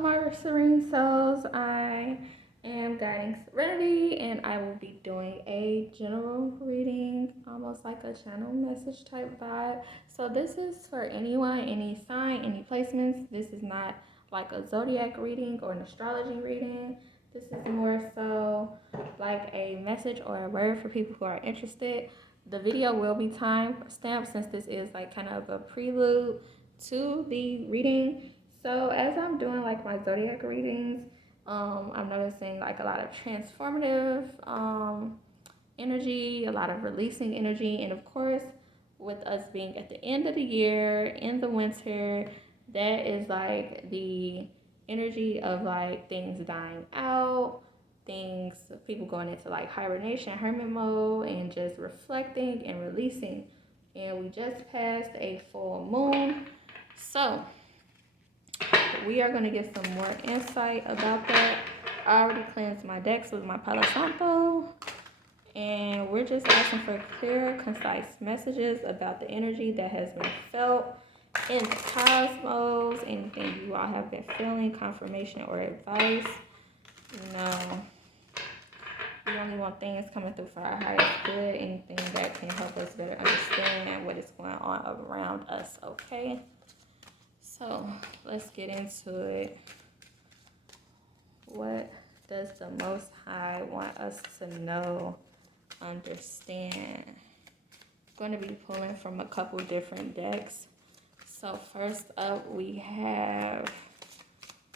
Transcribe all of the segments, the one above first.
my serene souls. I am guiding Serenity, and I will be doing a general reading, almost like a channel message type vibe. So this is for anyone, any sign, any placements. This is not like a zodiac reading or an astrology reading. This is more so like a message or a word for people who are interested. The video will be time stamped since this is like kind of a prelude to the reading. So as I'm doing like my zodiac readings, I'm noticing like a lot of transformative energy, a lot of releasing energy, and of course, with us being at the end of the year in the winter, that is like the energy of like things dying out, things, people going into like hibernation, hermit mode, and just reflecting and releasing. And we just passed a full moon, so we are going to get some more insight about that. I already cleansed my decks with my Palo Santo, and we're just asking for clear, concise messages about the energy that has been felt in the cosmos. Anything you all have been feeling, confirmation or advice. No, we only want things coming through for our highest good, anything that can help us better understand what is going on around us, okay? So let's get into it. What does the Most High want us to know, understand? I'm going to be pulling from a couple different decks. So first up we have,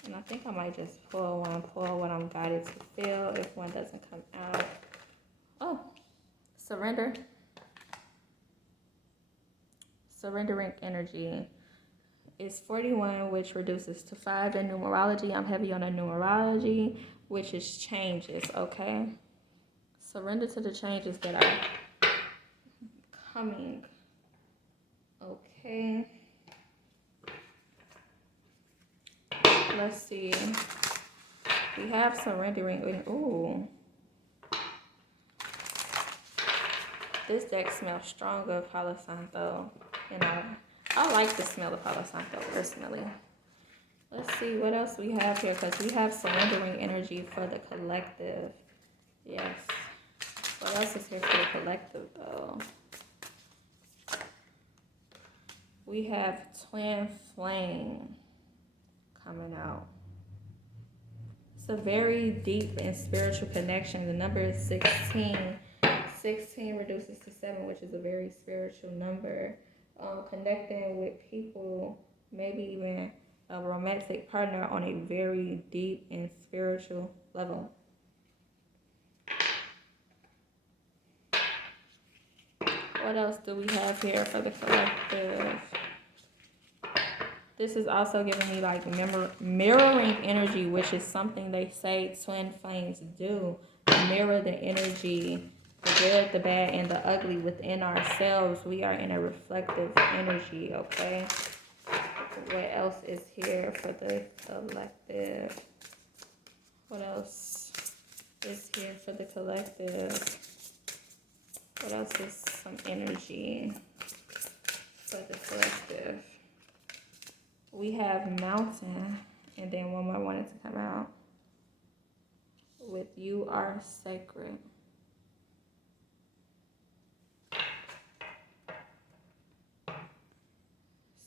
and I think I might just pull what I'm guided to feel if one doesn't come out. Oh, surrender. Surrendering energy is 41, which reduces to 5 in numerology. I'm heavy on the numerology, which is changes, okay? Surrender to the changes that are coming, okay? Let's see. We have surrendering. Ooh. This deck smells stronger, Palo Santo. And I like the smell of Palo Santo personally. Let's see what else we have here, because we have surrendering energy for the collective. Yes. What else is here for the collective, though? We have twin flame coming out. It's a very deep and spiritual connection. The number is 16. 16 reduces to 7, which is a very spiritual number. Connecting with people, maybe even a romantic partner on a very deep and spiritual level. What else do we have here for the collective? This is also giving me like mirroring energy, which is something they say twin flames do. Mirror the energy, the good, the bad, and the ugly within ourselves. We are in a reflective energy, okay? What else is here for the collective? What else is here for the collective? What else is some energy for the collective? We have mountain, and then one more wanted to come out with you are sacred.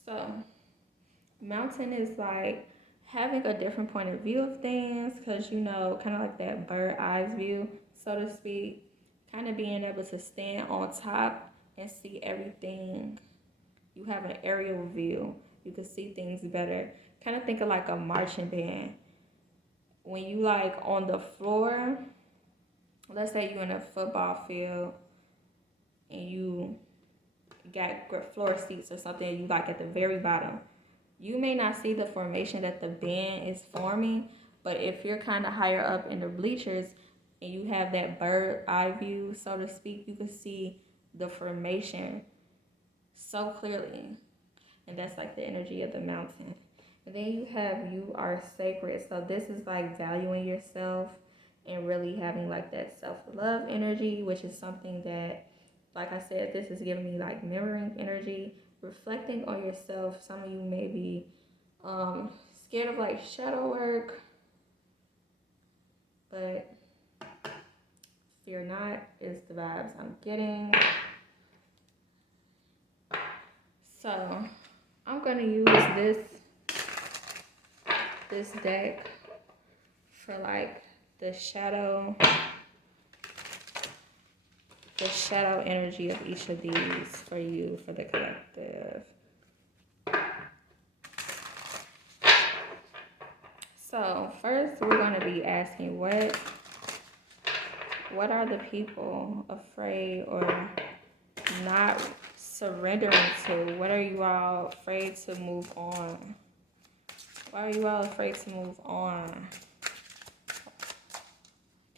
So mountain is like having a different point of view of things, because you know, kind of like that bird eyes view, so to speak. Kind of being able to stand on top and see everything. You have an aerial view. You can see things better. Kind of think of like a marching band. When you like on the floor, let's say you're in a football field and you got floor seats or something, you like at the very bottom. You may not see the formation that the band is forming, but if you're kind of higher up in the bleachers and you have that bird eye view, so to speak, you can see the formation so clearly. And that's like the energy of the mountain. And then you have you are sacred. So this is like valuing yourself and really having like that self-love energy, which is something that, like I said, this is giving me like mirroring energy, reflecting on yourself. Some of you may be scared of like shadow work, but fear not is the vibes I'm getting. So I'm gonna use this deck for like the shadow energy of each of these for you, for the collective. So first we're going to be asking what are the people afraid or not surrendering to? What are you all afraid to move on? Why are you all afraid to move on?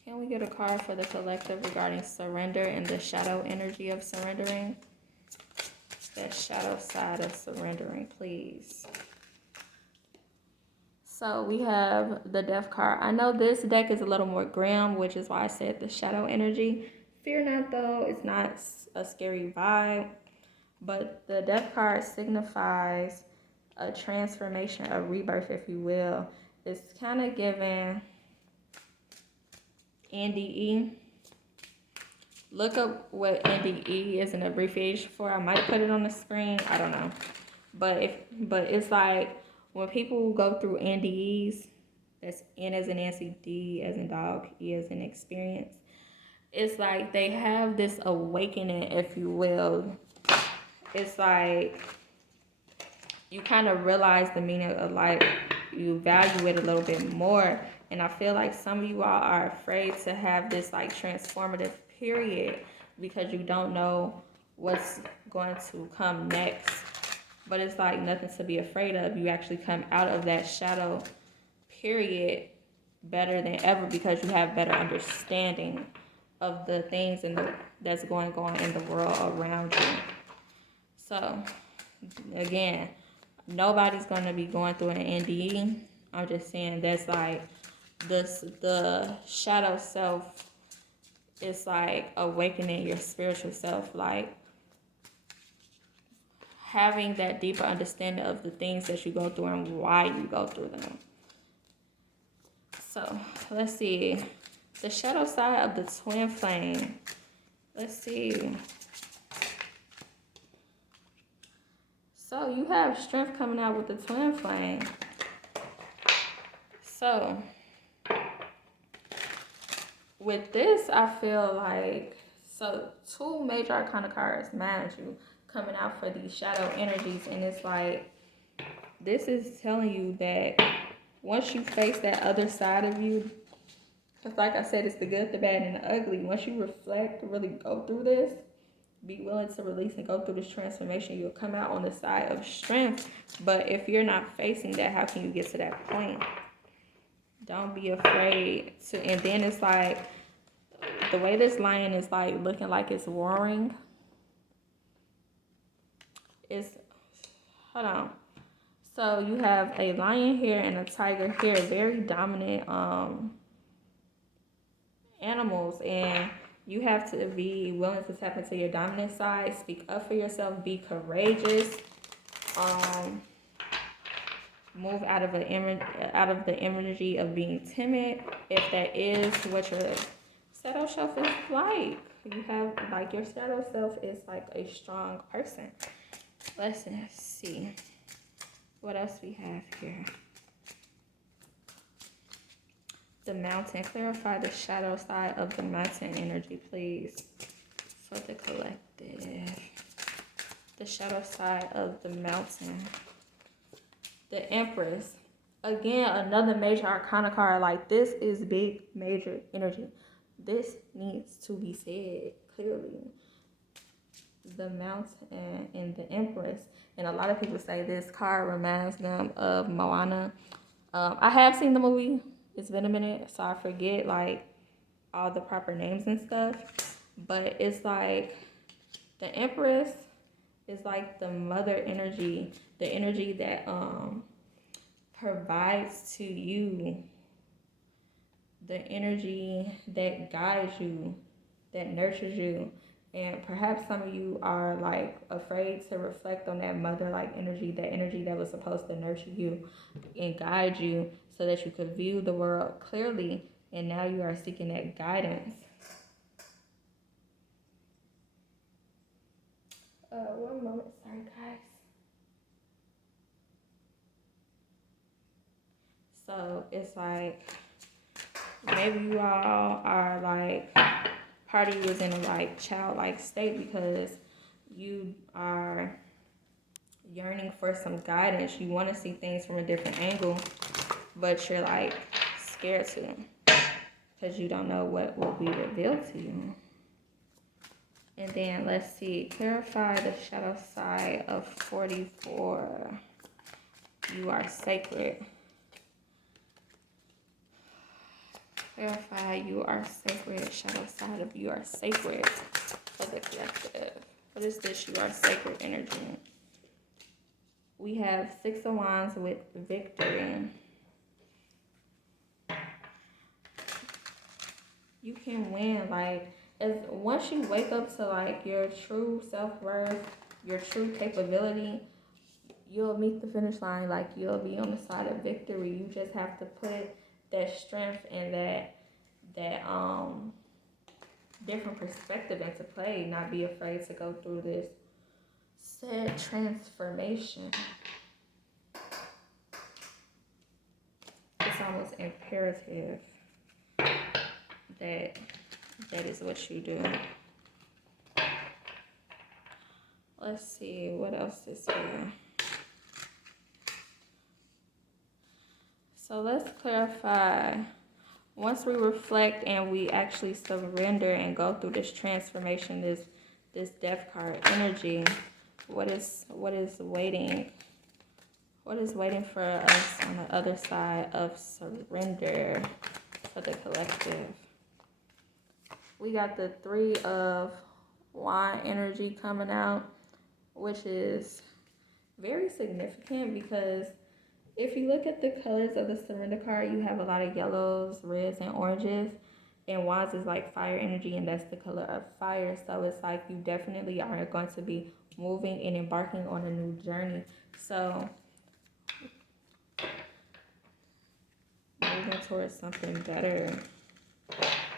Can we get a card for the collective regarding surrender and the shadow energy of surrendering? That shadow side of surrendering, please. So we have the Death card. I know this deck is a little more grim, which is why I said the shadow energy. Fear not, though. It's not a scary vibe. But the Death card signifies a transformation, a rebirth, if you will. It's kind of giving NDE. Look up what NDE is an abbreviation for. I might put it on the screen. I don't know. But it's like when people go through NDEs, that's N as in Nancy, D as in dog, E as in experience. It's like they have this awakening, if you will. It's like you kind of realize the meaning of life. You value it a little bit more. And I feel like some of you all are afraid to have this like transformative period because you don't know what's going to come next. But it's like nothing to be afraid of. You actually come out of that shadow period better than ever because you have better understanding of the things that's going on in the world around you. So, again, nobody's going to be going through an NDE. I'm just saying that's like the shadow self is like awakening your spiritual self, like having that deeper understanding of the things that you go through and why you go through them. So let's see. The shadow side of the twin flame. Let's see. So you have strength coming out with the twin flame. So with this, I feel like, so two major arcana cards, mind you, coming out for these shadow energies. And it's like, this is telling you that once you face that other side of you, because like I said, it's the good, the bad, and the ugly. Once you reflect, really go through this, be willing to release and go through this transformation, you'll come out on the side of strength. But if you're not facing that, how can you get to that point? Don't be afraid to. And then it's like, the way this lion is like looking like it's roaring. Hold on. So you have a lion here and a tiger here, very dominant animals, and you have to be willing to tap into your dominant side, speak up for yourself, be courageous, move out of the energy of being timid, if that is what your shadow self is like. You have, like, your shadow self is like a strong person. Let's see what else we have here. The mountain. Clarify the shadow side of the mountain energy, please, for the collective. The shadow side of the mountain. The Empress. Again, another major arcana card. Like, this is big, major energy. This needs to be said clearly. The mountain and the Empress. And a lot of people say this card reminds them of Moana. I have seen the movie. It's been a minute, so I forget like all the proper names and stuff. But it's like the Empress is like the mother energy, the energy that provides to you, the energy that guides you, that nurtures you, And perhaps some of you are like afraid to reflect on that mother like energy, that energy that was supposed to nurture you and guide you so that you could view the world clearly. And now you are seeking that guidance. One moment, sorry guys. So it's like maybe you all are like, part of you is in a like childlike state because you are yearning for some guidance. You want to see things from a different angle, but you're like scared to because you don't know what will be revealed to you. And then let's see, clarify the shadow side of 44. You are sacred. Clarify you are sacred. Shadow side of you are sacred for the collective. What is this? You are sacred energy. We have 6 of Wands with victory. You can win. Like, as once you wake up to like your true self-worth, your true capability, you'll meet the finish line. Like, you'll be on the side of victory. You just have to put that strength and that different perspective into play. Not be afraid to go through this said transformation. It's almost imperative that is what you do. Let's see, what else is here? So let's clarify. Once we reflect and we actually surrender and go through this transformation, this death card energy, what is waiting? What is waiting for us on the other side of surrender for the collective? We got the 3 of Wand energy coming out, which is very significant because if you look at the colors of the surrender card, you have a lot of yellows, reds, and oranges. And Wands is like fire energy, and that's the color of fire. So it's like you definitely are going to be moving and embarking on a new journey. So moving towards something better,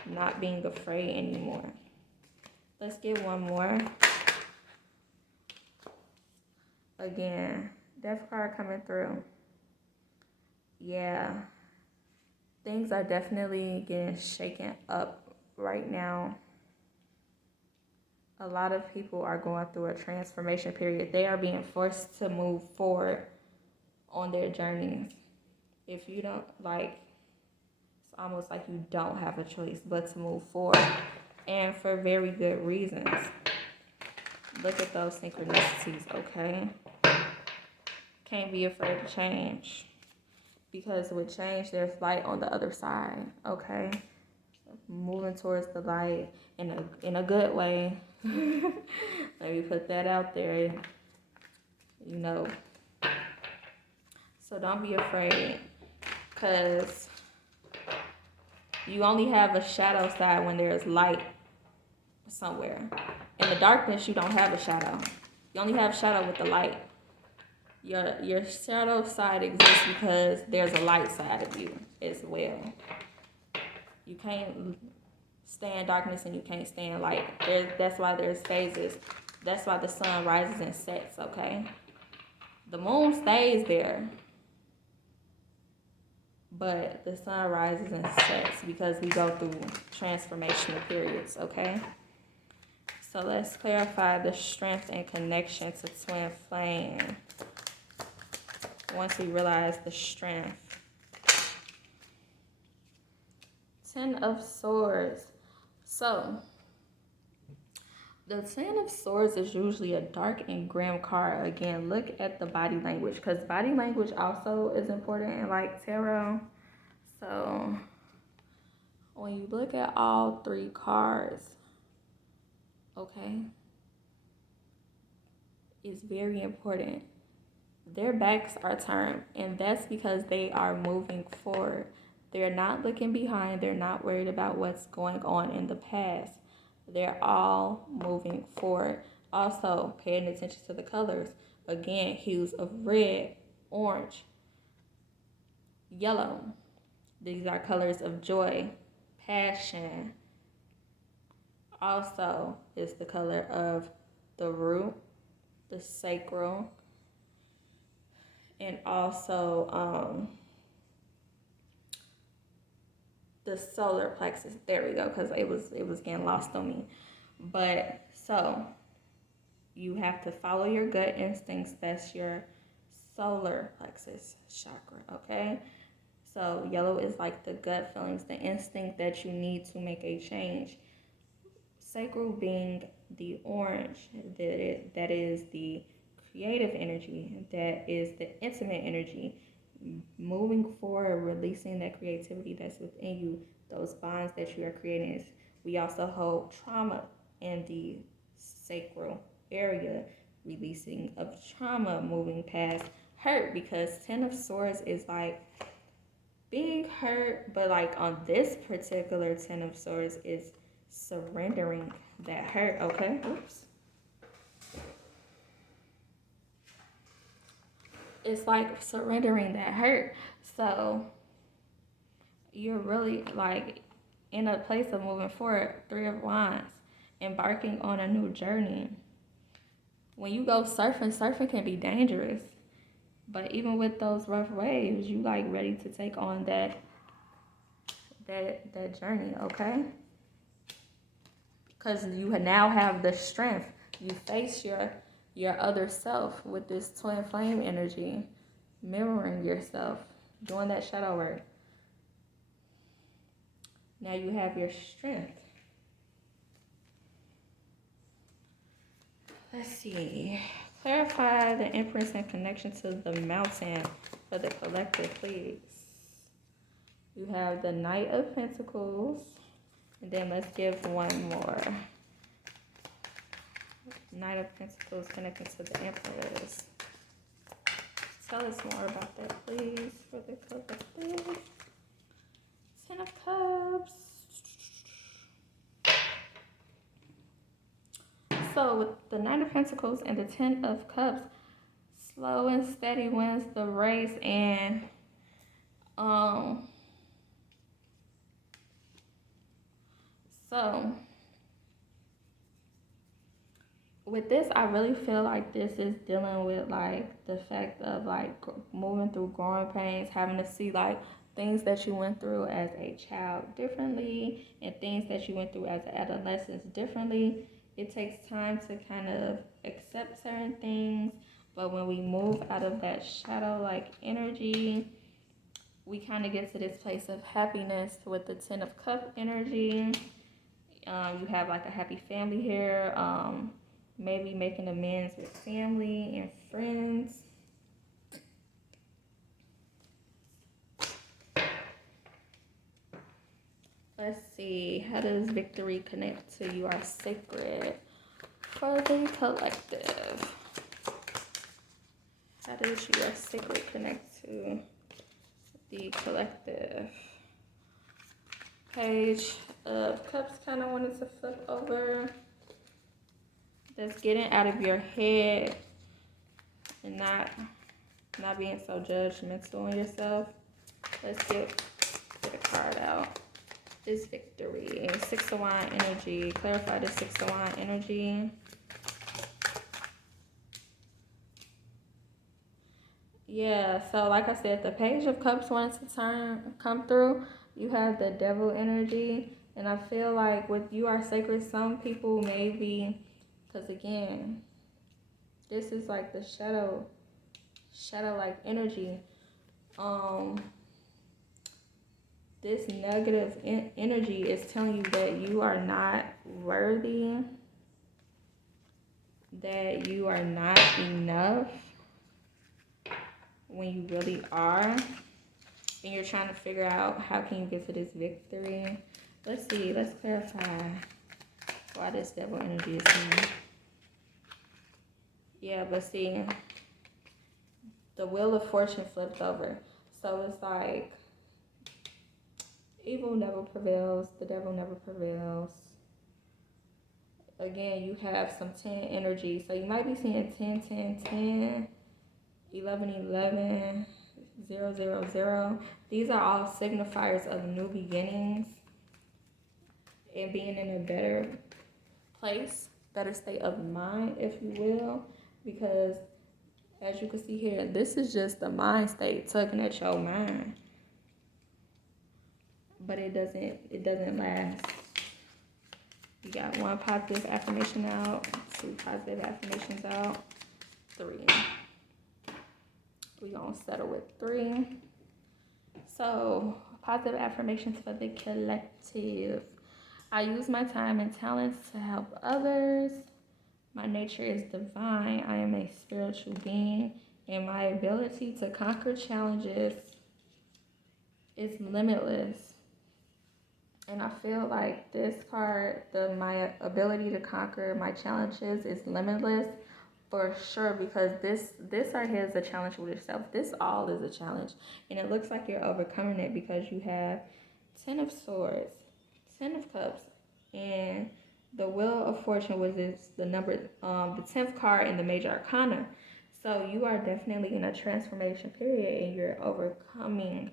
not being afraid anymore. Let's get one more. Again, death card coming through. Yeah, things are definitely getting shaken up right now. A lot of people are going through a transformation period. They are being forced to move forward on their journeys. If you don't, like, it's almost like you don't have a choice but to move forward, and for very good reasons. Look at those synchronicities, okay? Can't be afraid to change, because with change, there's light on the other side, okay? Moving towards the light in a good way. Let me put that out there, you know. So don't be afraid, because you only have a shadow side when there's light somewhere. In the darkness, you don't have a shadow. You only have shadow with the light. Your shadow side exists because there's a light side of you as well. You can't stay in darkness and you can't stay in light. That's why there's phases. That's why the sun rises and sets, okay? The moon stays there, but the sun rises and sets because we go through transformational periods, okay? So let's clarify the strength and connection to twin flame. Once we realize the strength. 10 of Swords. So, the 10 of Swords is usually a dark and grim card. Again, look at the body language, because body language also is important in like tarot. So, when you look at all 3 cards, okay, it's very important. Their backs are turned, and that's because they are moving forward. They're not looking behind. They're not worried about what's going on in the past. They're all moving forward. Also, paying attention to the colors. Again, hues of red, orange, yellow. These are colors of joy, passion. Also, is the color of the root, the sacral, and also the solar plexus. There we go, because it was getting lost on me. But so you have to follow your gut instincts. That's your solar plexus chakra, okay? So yellow is like the gut feelings, the instinct that you need to make a change. Sacral being the orange, that is the creative energy, that is the intimate energy, moving forward, releasing that creativity that's within you, those bonds that you are creating. We also hold trauma in the sacral area, releasing of trauma, moving past hurt, because Ten of Swords is like being hurt, but like on this particular Ten of Swords is surrendering that hurt, okay? Oops. It's like surrendering that hurt. So you're really like in a place of moving forward. Three of Wands, embarking on a new journey. When you go surfing, surfing can be dangerous. But even with those rough waves, you like ready to take on that journey, okay? Because you now have the strength. You face your other self with this twin flame energy, mirroring yourself, doing that shadow work. Now you have your strength. Let's see. Clarify the Empress in connection to the mountain for the collective, please. You have the Knight of Pentacles. And then let's give one more. Knight of Pentacles connected to the Empress. Tell us more about that, please, for the collective. Ten of Cups. So with the Nine of Pentacles and the Ten of Cups, slow and steady wins the race, and so with this, I really feel like this is dealing with like the fact of like moving through growing pains, having to see like things that you went through as a child differently, and things that you went through as an adolescent differently. It takes time to kind of accept certain things, but when we move out of that shadow like energy, we kind of get to this place of happiness with the Ten of Cups energy. You have like a happy family here. Maybe making amends with family and friends. Let's see, how does victory connect to you are sacred for the collective? How does you are sacred connect to the collective? Page of Cups kind of wanted to flip over. Just getting out of your head and not being so judgmental on yourself. Let's get a card out. This victory. Six of Wands energy. Clarify the Six of Wands energy. Yeah, so like I said, the Page of Cups wanted to come through. You have the Devil energy. And I feel like with you are sacred, some people maybe, because again, this is like the shadow like energy. This negative energy is telling you that you are not worthy, that you are not enough when you really are, and you're trying to figure out how can you get to this victory. Let's see, let's clarify why this Devil energy is here. Yeah, but see, the Wheel of Fortune flipped over. So it's like, evil never prevails. The devil never prevails. Again, you have some 10 energy. So you might be seeing 10, 10, 10, 11, 11, 0, 0, 0. These are all signifiers of new beginnings and being in a better place, better state of mind, if you will. Because as you can see here, this is just the mind state tugging at your mind. But it doesn't last. You got 1 positive affirmation out, 2 positive affirmations out, 3. We're gonna settle with 3. So, positive affirmations for the collective. I use my time and talents to help others. My nature is divine. I am a spiritual being, and my ability to conquer challenges is limitless. And I feel like this card, my ability to conquer my challenges is limitless for sure, because this right here is a challenge with yourself. This all is a challenge. And it looks like you're overcoming it because you have 10 of Swords, 10 of Cups, and the Wheel of Fortune, which is the number, the 10th card in the Major Arcana. So you are definitely in a transformation period, and you're overcoming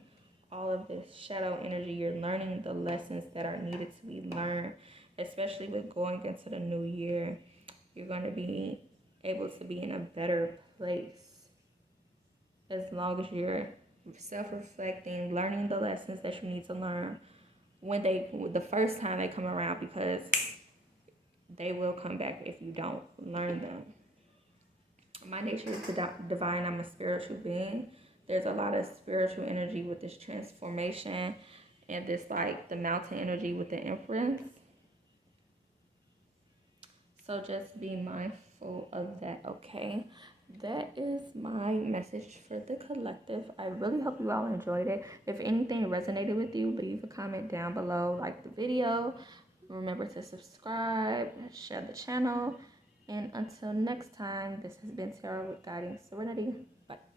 all of this shadow energy. You're learning the lessons that are needed to be learned, especially with going into the new year. You're going to be able to be in a better place as long as you're self-reflecting, learning the lessons that you need to learn when the first time they come around, because they will come back if you don't learn them. My nature is divine. I'm a spiritual being. There's a lot of spiritual energy with this transformation, and this like the mountain energy with the Empress. So just be mindful of that, okay? That is my message for the collective. I really hope you all enjoyed it. If anything resonated with you, leave a comment down below, like the video. Remember to subscribe, share the channel. And until next time, this has been Tarot with Guiding Serenity. Bye.